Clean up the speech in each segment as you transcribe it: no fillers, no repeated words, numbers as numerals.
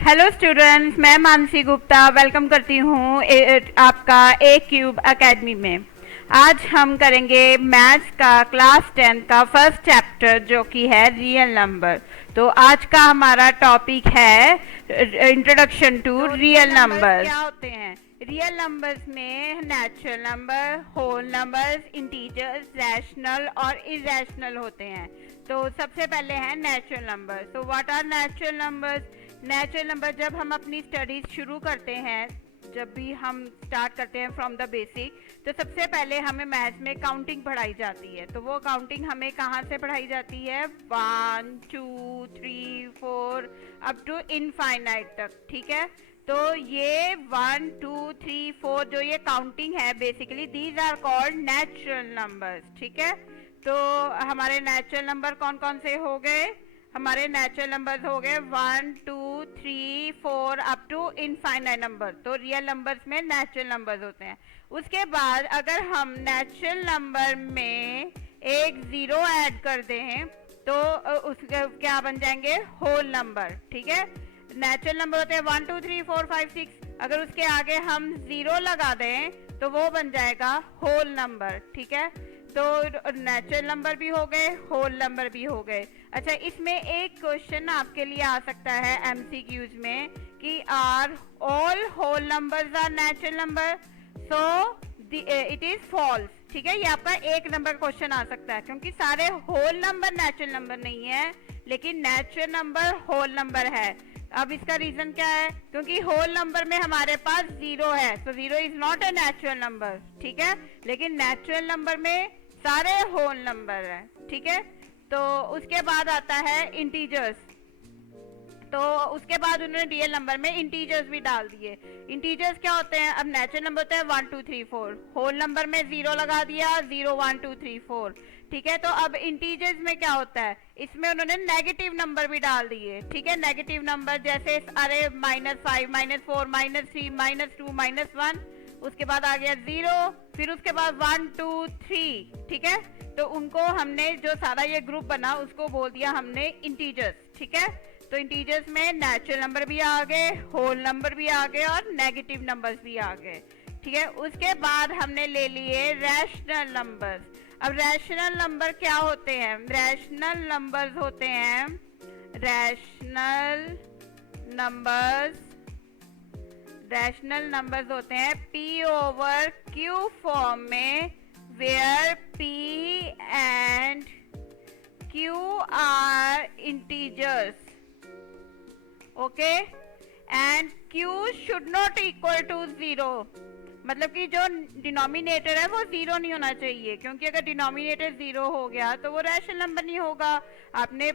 Hello students, मैं Mansi Gupta welcome करती हूँ आपका ए क्यूब एकेडमी में। आज हम करेंगे मैथ्स का क्लास 10 का फर्स्ट चैप्टर जो कि है रियल नंबर। तो आज का हमारा टॉपिक है इंट्रोडक्शन टू रियल नंबर्स। क्या होते हैं रियल नंबर्स में? Natural number, whole numbers, integers, rational और इरेशनल होते हैं। तो सबसे पहले है नेचुरल नंबर। तो what are natural numbers? Natural number जब हम अपनी स्टडीज शुरू करते हैं, जब भी हम स्टार्ट करते हैं फ्रॉम द बेसिक, तो सबसे पहले हमें मैथ्स में काउंटिंग पढ़ाई जाती है। तो वो काउंटिंग हमें कहाँ से पढ़ाई जाती है? 1 2 3 4 अप टू इनफाइनाइट तक। ठीक है, तो ये 1 2 3 4 जो ये काउंटिंग है, basically these are called natural numbers. ठीक है, तो हमारे नेचुरल नंबर कौन कौन से हो गए? हमारे नेचुरल नंबर्स हो गए 1 2 3 4 अप टू इनफाइनाइट नंबर। तो रियल नंबर्स में नेचुरल नंबर्स होते हैं। उसके बाद अगर हम नेचुरल नंबर में एक जीरो ऐड कर दें तो उसके क्या बन जाएंगे? Whole number. ठीक है, नेचुरल नंबर होते हैं 1 2 3 4 5 6। अगर उसके आगे हम जीरो लगा दें तो वो बन जाएगा होल नंबर। ठीक है, तो नेचुरल नंबर भी हो गए, होल नंबर भी हो गए। अच्छा, इसमें एक क्वेश्चन आपके लिए आ सकता है एमसीक्यूज में कि are all whole numbers are natural number? So it is false. ठीक है, ये आपका एक नंबर क्वेश्चन आ सकता है, क्योंकि सारे होल नंबर नेचुरल नंबर नहीं है, लेकिन नेचुरल नंबर होल नंबर है। अब इसका रीजन क्या है? क्योंकि होल नंबर में हमारे पास जीरो है, तो zero is not a natural number. ठीक है, लेकिन नेचुरल नंबर में सारे होल नंबर है। ठीक है, तो उसके बाद आता है इंटीजर्स। तो उसके बाद उन्होंने रियल नंबर में इंटीजर्स भी डाल दिए। इंटीजर्स क्या होते हैं? अब नेचुरल नंबर होते हैं 1 2 3 4, होल नंबर में जीरो लगा दिया, 0 1 2 3 4। ठीक है, तो अब इंटीजर्स में क्या होता है? इसमें उन्होंने नेगेटिव नंबर भी डाल दिए। ठीक है, नेगेटिव नंबर जैसे अरे -5 -4 -3 -2 -1, उसके बाद आ गया 0, फिर उसके बाद 1 2 3। ठीक है, तो उनको हमने जो सारा ये ग्रुप बना उसको बोल दिया हमने इंटीजर्स। ठीक है, तो इंटीजर्स में नेचुरल नंबर भी आ गए, होल नंबर भी आ गए और नेगेटिव नंबर्स भी आ गए। ठीक है, उसके बाद हमने ले लिए रैशनल नंबर्स। अब रैशनल नंबर क्या होते हैं? रैशनल नंबर्स होते हैं रैशनल नंबर्स होते हैं P ओवर Q फॉर्म में, where P and Q are integers. Okay, and Q should not equal to 0। मतलब कि जो डिनोमिनेटर है वो जीरो नहीं होना चाहिए, क्योंकि अगर डिनोमिनेटर जीरो हो गया तो वो रैशनल नंबर नहीं होगा। आपने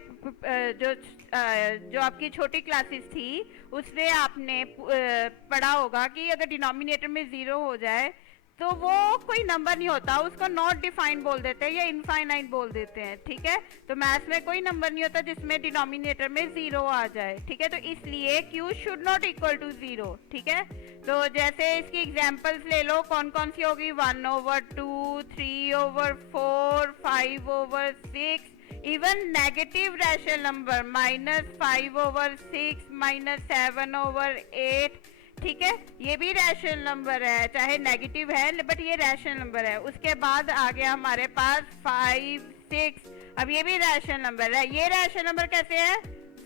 जो आपकी छोटी क्लासेस थी उसमें आपने पढ़ा होगा कि अगर डिनोमिनेटर में जीरो हो जाए तो वो कोई नंबर नहीं होता, उसको नॉट डिफाइंड बोल देते हैं या इनफाइनाइट बोल देते हैं। ठीक है, तो मैथ्स में कोई नंबर नहीं होता जिसमें डिनोमिनेटर में जीरो आ जाए। ठीक है, तो इसलिए Q should not equal to 0। ठीक है, तो जैसे इसकी एग्जांपल्स ले लो, कौन कौन सी होगी? 1 over 2, 3 over 4, 5 over 6, even negative rational number -5 over 6, -7 over 8। ठीक है, ये भी रैशनल नंबर है, चाहे नेगेटिव है बट ये रैशनल नंबर है। उसके बाद आ गया हमारे पास 5 6, अब ये भी रैशनल नंबर है। ये रैशनल नंबर कैसे है?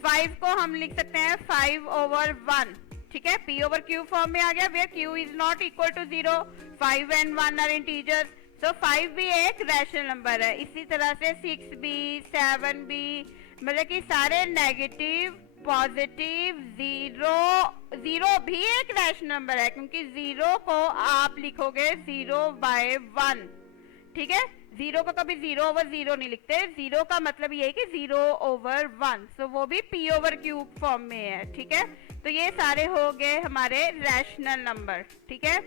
5 को हम लिख सकते हैं 5 ओवर 1। ठीक है, P ओवर Q फॉर्म में आ गया, where Q is not equal to 0। 5 and 1 are integers, so 5 भी एक रैशनल नंबर है। इसी तरह से 6 भी, 7 भी, मतलब कि सारे नेगेटिव, पॉजिटिव, जीरो भी एक रैशनल नंबर है, क्योंकि जीरो को आप लिखोगे 0/1। ठीक है, जीरो को कभी 0 ओवर 0 नहीं लिखते, जीरो का मतलब ये है कि 0 ओवर 1, सो वो भी P ओवर Q फॉर्म में है। ठीक है, तो ये सारे हो गए हमारे रैशनल नंबर। ठीक है,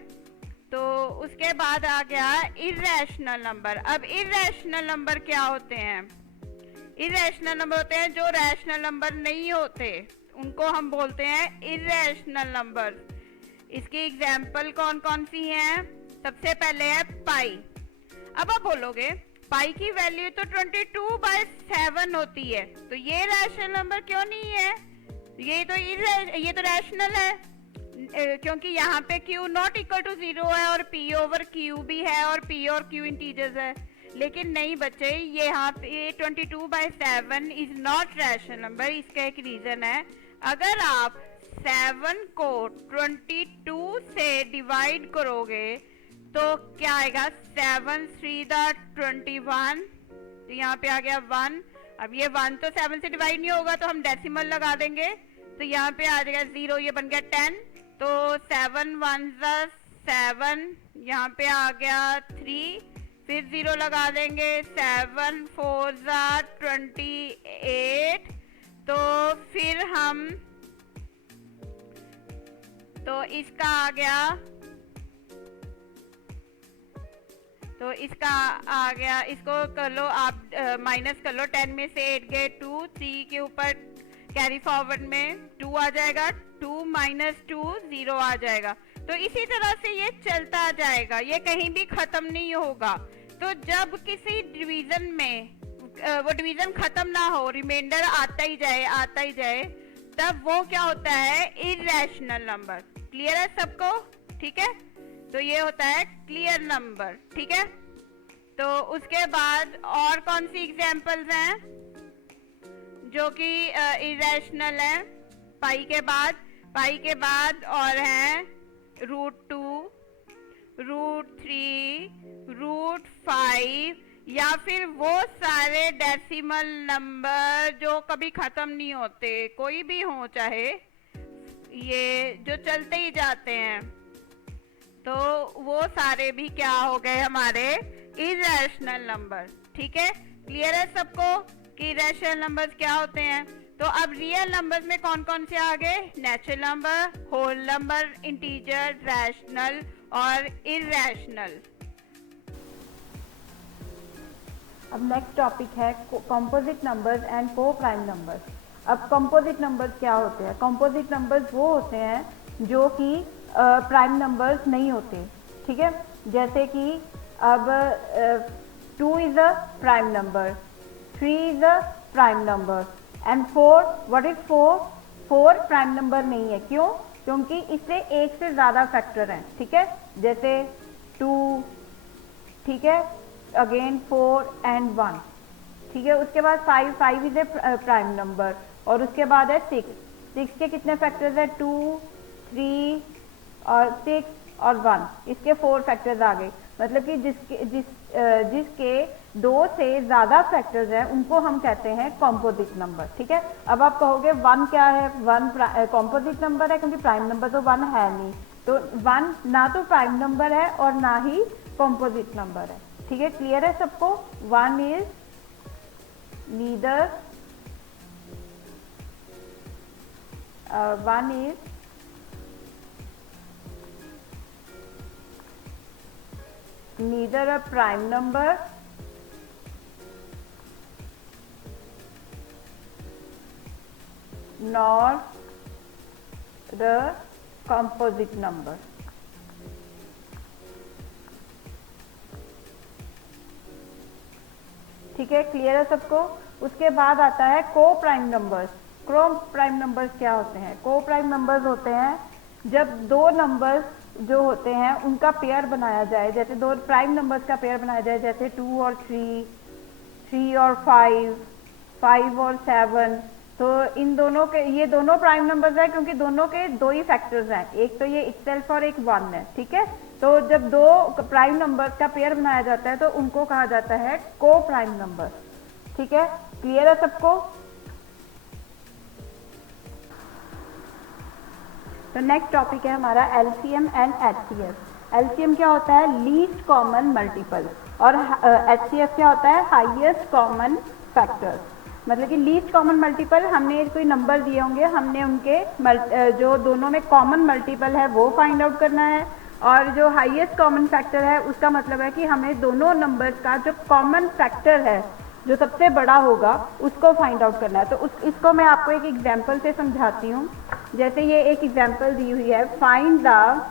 तो उसके बाद आ गया इरेशनल नंबर। अब इरेशनल नंबर क्या होते हैं? इरेशनल नंबर होते हैं जो रैशनल नंबर नहीं होते, उनको हम बोलते हैं इरेशनल नंबर। इसकी एग्जाम्पल कौन कौन सी हैं? सबसे पहले है पाई। अब आप बोलोगे पाई की वैल्यू तो 22/7 होती है, तो ये रैशनल नंबर क्यों नहीं है? ये तो रैशनल है, क्योंकि यहाँ पे q नॉट इक्वल टू 0 है और p ओवर q भी है और p और q इंटीजर्स है। लेकिन नहीं बच्चे, ये यहाँ पे 22/7 इज नॉट रैशनल नंबर। इसका एक रीजन है, अगर आप 7 को 22 से डिवाइड करोगे तो क्या आएगा, 7 3 21, तो यहाँ पे आ गया 1। अब ये 1 तो 7 से डिवाइड नहीं होगा तो हम डेसिमल लगा देंगे, तो यहाँ पे आ जाएगा 0, ये बन गया 10, तो 7 1 7, यहाँ पे आ गया 3, फिर 0 लगा देंगे, 7 4 28, तो फिर हम, तो इसका आ गया, तो इसका आ गया, इसको कर लो आप, माइनस कर लो, 10 में से 8 गए 2, 3 के ऊपर कैरी फॉरवर्ड में 2 आ जाएगा, 2 - 2 0 आ जाएगा। तो इसी तरह से ये चलता जाएगा, ये कहीं भी खत्म नहीं होगा। तो जब किसी डिवीजन में वो डिवीजन खत्म ना हो, रिमाइंडर आता ही जाए, तब वो क्या होता है, इरैशनल नंबर। क्लियर है सबको? ठीक है, तो ये होता है क्लियर नंबर। ठीक है, तो उसके बाद और कौन सी एग्जांपल्स हैं जो कि इरैशनल है? पाई के बाद और हैं √2, √3, √5, या फिर वो सारे डेसिमल नंबर जो कभी खत्म नहीं होते, कोई भी हो चाहे, ये जो चलते ही जाते हैं, तो वो सारे भी क्या हो गए हमारे इरैशनल नंबर। ठीक है, क्लियर है सबको कि इरैशनल नंबर्स क्या होते हैं? तो अब रियल नंबर्स में कौन कौन से आ गए? Natural number, whole number, integer, rational और इरैशनल। अब नेक्स्ट टॉपिक है composite numbers and coprime numbers. अब कंपोजिट नंबर्स क्या होते हैं? कंपोजिट नंबर्स वो होते हैं जो कि प्राइम नंबर्स नहीं होते। ठीक है, जैसे कि अब 2 is a prime number, 3 is a prime number and 4, what is 4? 4 prime number नहीं है। क्यों? क्योंकि इससे एक से ज़्यादा फैक्टर हैं। ठीक है, जैसे 2, ठीक है, अगेन 4 एंड 1। ठीक है, उसके बाद 5 इज ए प्राइम नंबर, और उसके बाद है 6 के कितने फैक्टर्स है? 2, 3 और 6 और 1, इसके 4 फैक्टर्स आ गए। मतलब कि जिसके 2 से ज़्यादा फैक्टर्स हैं उनको हम कहते हैं कॉम्पोजिट नंबर। ठीक है, अब आप कहोगे 1 क्या है? 1 कॉम्पोजिट नंबर है, क्योंकि प्राइम नंबर तो 1 है नहीं। तो 1 ना तो प्राइम नंबर है और ना ही कॉम्पोजिट नंबर है। ठीक है, क्लियर है सबको? 1 is neither neither a prime number nor the composite number। ठीक है, क्लियर है सबको? उसके बाद आता है को प्राइम नंबर्स। को प्राइम नंबर्स क्या होते हैं? को प्राइम नंबर्स होते हैं जब दो नंबर्स जो होते हैं उनका पेयर बनाया जाए, जैसे दो प्राइम नंबर्स का पेयर बनाया जाए, जैसे 2 और 3, 3 और 5, 5 और 7। तो इन दोनों के, ये दोनों प्राइम नंबर्स हैं क्योंकि दोनों के 2 ही फैक्टर्स हैं, एक तो ये इटसेल्फ और एक 1 है। ठीक है, तो जब 2 प्राइम नंबर्स का पेयर बनाया जाता है तो उनको कहा जाता है को प्राइम नंबर। ठीक है, क्लियर है सबको? तो नेक्स्ट टॉपिक है हमारा एलसीएम एंड एचसीएफ। एलसीएम क्या होता है? लीस्ट कॉमन मल्टीपल, और एचसीएफ क्या होता है? Highest common factors. मतलब कि लीस्ट कॉमन मल्टीपल, हमने कोई नंबर दिए होंगे, हमने उनके जो दोनों में कॉमन मल्टीपल है वो फाइंड आउट करना है, और जो हाईएस्ट कॉमन फैक्टर है उसका मतलब है कि हमें दोनों नंबर्स का जो कॉमन फैक्टर है, जो सबसे बड़ा होगा, उसको फाइंड आउट करना है। तो इसको मैं आपको एक एग्जांपल से समझाती हूँ। जैसे ये एक एग्जांपल दी हुई है, find the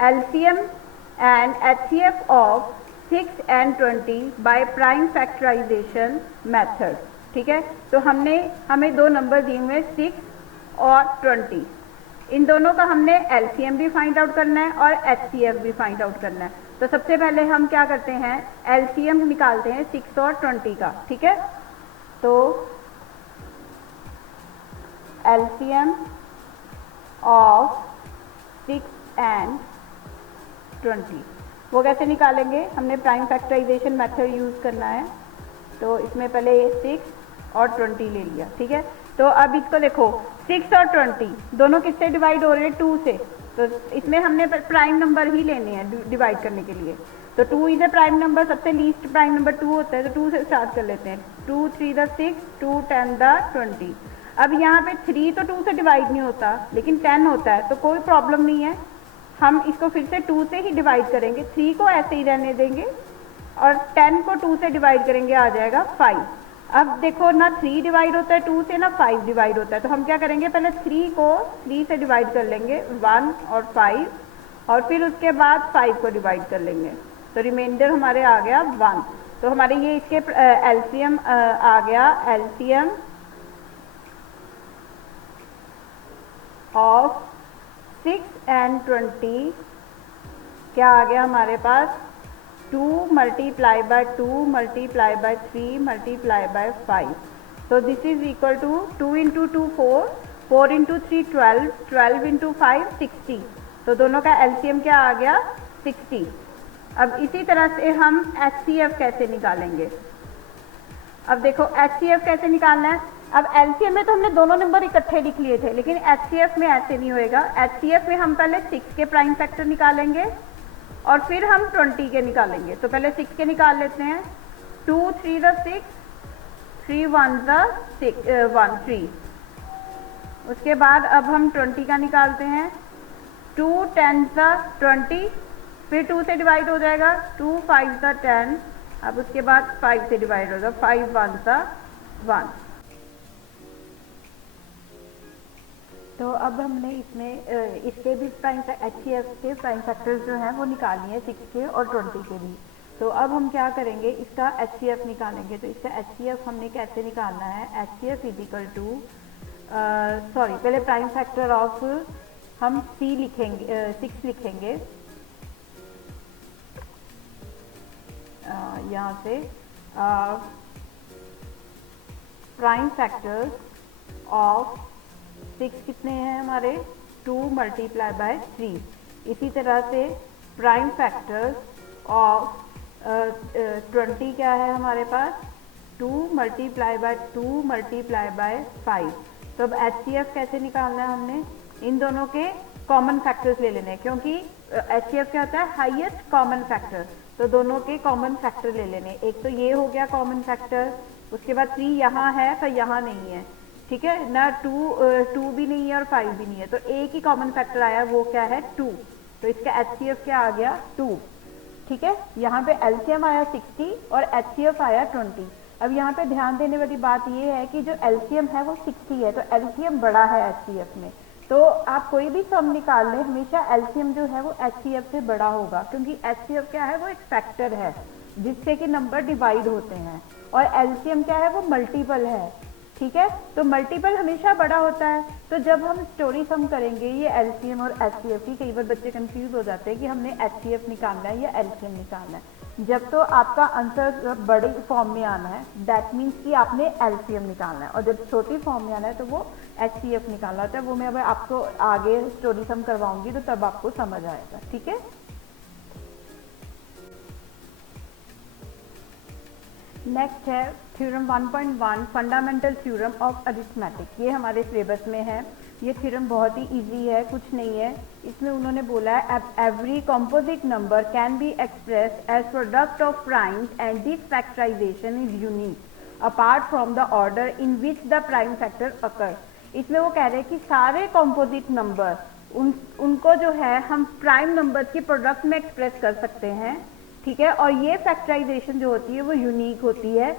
LCM and HCF of 6 and 20 by prime factorisation method. ठीक है, तो हमें 2 नंबर दिए हुए 6 और 20, इन दोनों का हमने एलसीएम भी फाइंड आउट करना है और एचसीएफ भी फाइंड आउट करना है। तो सबसे पहले हम क्या करते हैं, एलसीएम निकालते हैं 6 और 20 का, ठीक है। तो एलसीएम ऑफ 6 एंड 20 वो कैसे निकालेंगे, हमने प्राइम फैक्टराइजेशन मेथड यूज़ करना है। तो इसमें पहले 6 और 20 ले लिया, ठीक है। तो अब इसको देखो 6 और 20 दोनों किससे डिवाइड हो रहे हैं, 2 से। तो इसमें हमने प्राइम नंबर ही लेने हैं डिवाइड करने के लिए। तो 2 इज ए प्राइम नंबर, सबसे लीस्ट प्राइम नंबर 2 होता है, तो 2 से स्टार्ट कर लेते हैं। 2 3 द 6, 2 10 द 20। अब यहाँ पे 3 तो 2 से डिवाइड नहीं होता लेकिन 10 होता है, तो कोई प्रॉब्लम नहीं है, हम इसको फिर से 2 से ही डिवाइड करेंगे। 3 को ऐसे ही रहने देंगे और 10 को 2 से डिवाइड करेंगे, आ जाएगा 5। अब देखो ना 3 डिवाइड होता है 2 से, ना 5 डिवाइड होता है, तो हम क्या करेंगे, पहले 3 को 3 से डिवाइड कर लेंगे 1 और 5, और फिर उसके बाद 5 को डिवाइड कर लेंगे, तो रिमाइंडर हमारे आ गया 1। तो हमारे ये इसके एलसीएम आ गया, एलसीएम ऑफ 6 एंड 20 क्या आ गया हमारे पास, 2 multiply by 2 multiply by 3 multiply by 5। So this is equal to 2 into 2 4, 4 into 3 12, 12 into 5 60। तो दोनों का एलसीएम क्या आ गया, 60। अब इसी तरह से हम एचसीएफ कैसे निकालेंगे, अब देखो एचसीएफ कैसे निकालना है। अब एलसीएम में तो हमने दोनों नंबर इकट्ठे लिख लिए थे, लेकिन एचसीएफ में ऐसे नहीं होएगा। एचसीएफ में हम पहले 6 के प्राइम फैक्टर निकालेंगे और फिर हम 20 के निकालेंगे। तो पहले 6 के निकाल लेते हैं, 2 3 द 6, 3 1 द 1 3। उसके बाद अब हम 20 का निकालते हैं, 2 10 द 20, फिर 2 से डिवाइड हो जाएगा, 2 5 द 10, अब उसके बाद 5 से डिवाइड होगा, 5 1 द 1। तो अब हमने इसमें इसके भी प्राइम एचसीएफ के प्राइम फैक्टर्स जो हैं वो निकालनी है 6 के और 20 के भी। तो अब हम क्या करेंगे, इसका एचसीएफ निकालेंगे। तो इसका एचसीएफ हमने कैसे निकालना है, एचसीएफ इज इक्वल टू पहले प्राइम फैक्टर ऑफ हम 6 लिखेंगे यहाँ से प्राइम फैक्टर्स ऑफ 6 कितने हैं हमारे, 2 मल्टीप्लाई बाय 3। इसी तरह से प्राइम फैक्टर्स ऑफ 20 क्या है हमारे पास, 2 मल्टीप्लाई बाय 2 मल्टीप्लाई बाय 5। तो अब एचसीएफ कैसे निकालना है, हमने इन दोनों के कॉमन फैक्टर्स ले लेने हैं, क्योंकि एचसीएफ क्या होता है, हाईएस्ट कॉमन फैक्टर। तो दोनों के कॉमन फैक्टर ले लेने, एक तो ये हो गया कॉमन फैक्टर, उसके बाद 3 यहाँ है पर यहाँ नहीं है, ठीक है ना, 2 भी नहीं है और 5 भी नहीं है, तो एक ही कॉमन फैक्टर आया, वो क्या है 2। तो इसका एचसीएफ क्या आ गया 2, ठीक है। यहाँ पे एलसीएम आया 60 और एचसीएफ आया 20। अब यहाँ पे ध्यान देने वाली बात ये है कि जो एलसीएम है वो 60 है, तो एलसीएम बड़ा है एचसीएफ में। तो आप कोई भी सम निकाल लें, हमेशा एलसीएम जो है वो एचसीएफ से बड़ा होगा, क्योंकि एचसीएफ क्या है, वो एक फैक्टर है जिससे कि नंबर डिवाइड होते हैं, और एलसीएम क्या है, वो मल्टीपल है, ठीक है। तो मल्टीपल हमेशा बड़ा होता है। तो जब हम स्टोरी सम करेंगे ये एलसीएम और एचसीएफ की, कई बार बच्चे कंफ्यूज हो जाते हैं कि हमने एचसीएफ निकालना है या एलसीएम निकालना है। जब तो आपका आंसर बड़े फॉर्म में आना है, दैट मीन्स कि आपने एलसीएम निकालना है, और जब छोटी फॉर्म में आना है तो वो एचसीएफ निकालना होता है। वो मैं अब आपको आगे स्टोरी सम करवाऊंगी तो तब आपको समझ आएगा, ठीक है। नेक्स्ट है theorem 1.1 fundamental theorem of arithmetic. ये हमारे सिलेबस में है। ये थ्योरम बहुत ही इजी है, कुछ नहीं है। इसमें उन्होंने बोला है every composite number can be expressed as product of primes and this factorization is unique apart from the order in which the prime factor occur. इसमें वो कह रहे हैं कि सारे कॉम्पोजिट नंबर उनको जो है हम प्राइम नंबर के प्रोडक्ट में एक्सप्रेस कर सकते हैं, ठीक है। और ये फैक्टराइजेशन जो होती है वो यूनिक होती है।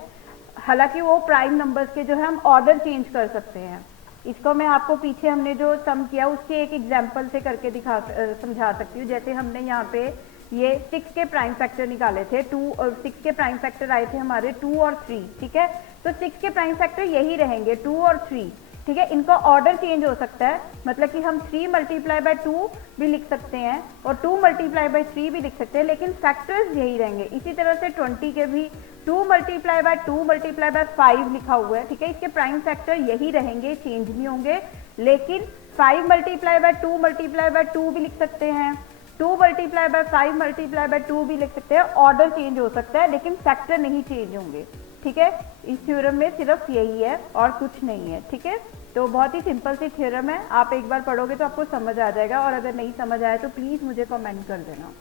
हालांकि वो प्राइम नंबर्स के जो है हम ऑर्डर चेंज कर सकते हैं। इसको मैं आपको पीछे हमने जो सम किया उसके एक एग्जांपल से करके समझा सकती हूँ। जैसे हमने यहाँ पे ये 6 के प्राइम फैक्टर निकाले थे, 2 और 6 के प्राइम फैक्टर आए थे हमारे 2 और 3, ठीक है। तो 6 के प्राइम फैक्टर यही रहेंगे 2 और 3, ठीक है, इनका ऑर्डर चेंज हो सकता है, मतलब कि हम 3 मल्टीप्लाई बाय 2 भी लिख सकते हैं और 2 मल्टीप्लाई बाय 3 भी लिख सकते हैं, लेकिन फैक्टर्स यही रहेंगे। इसी तरह से 20 के भी 2 मल्टीप्लाई बाय 2 मल्टीप्लाई बाय 5 लिखा हुआ है, ठीक है, इसके प्राइम फैक्टर यही रहेंगे, चेंज नहीं होंगे। लेकिन 5 मल्टीप्लाई बाय 2 मल्टीप्लाई बाय 2 भी लिख सकते हैं, 2 मल्टीप्लाई बाय 5 मल्टीप्लाई बाय 2 भी लिख सकते हैं। ऑर्डर चेंज हो सकता है लेकिन फैक्टर नहीं चेंज होंगे, ठीक है। इस थ्योरम में सिर्फ यही है और कुछ नहीं है, ठीक है। तो बहुत ही सिंपल सी थ्योरम है, आप एक बार पढ़ोगे तो आपको समझ आ जाएगा, और अगर नहीं समझ आया तो प्लीज़ मुझे कमेंट कर देना।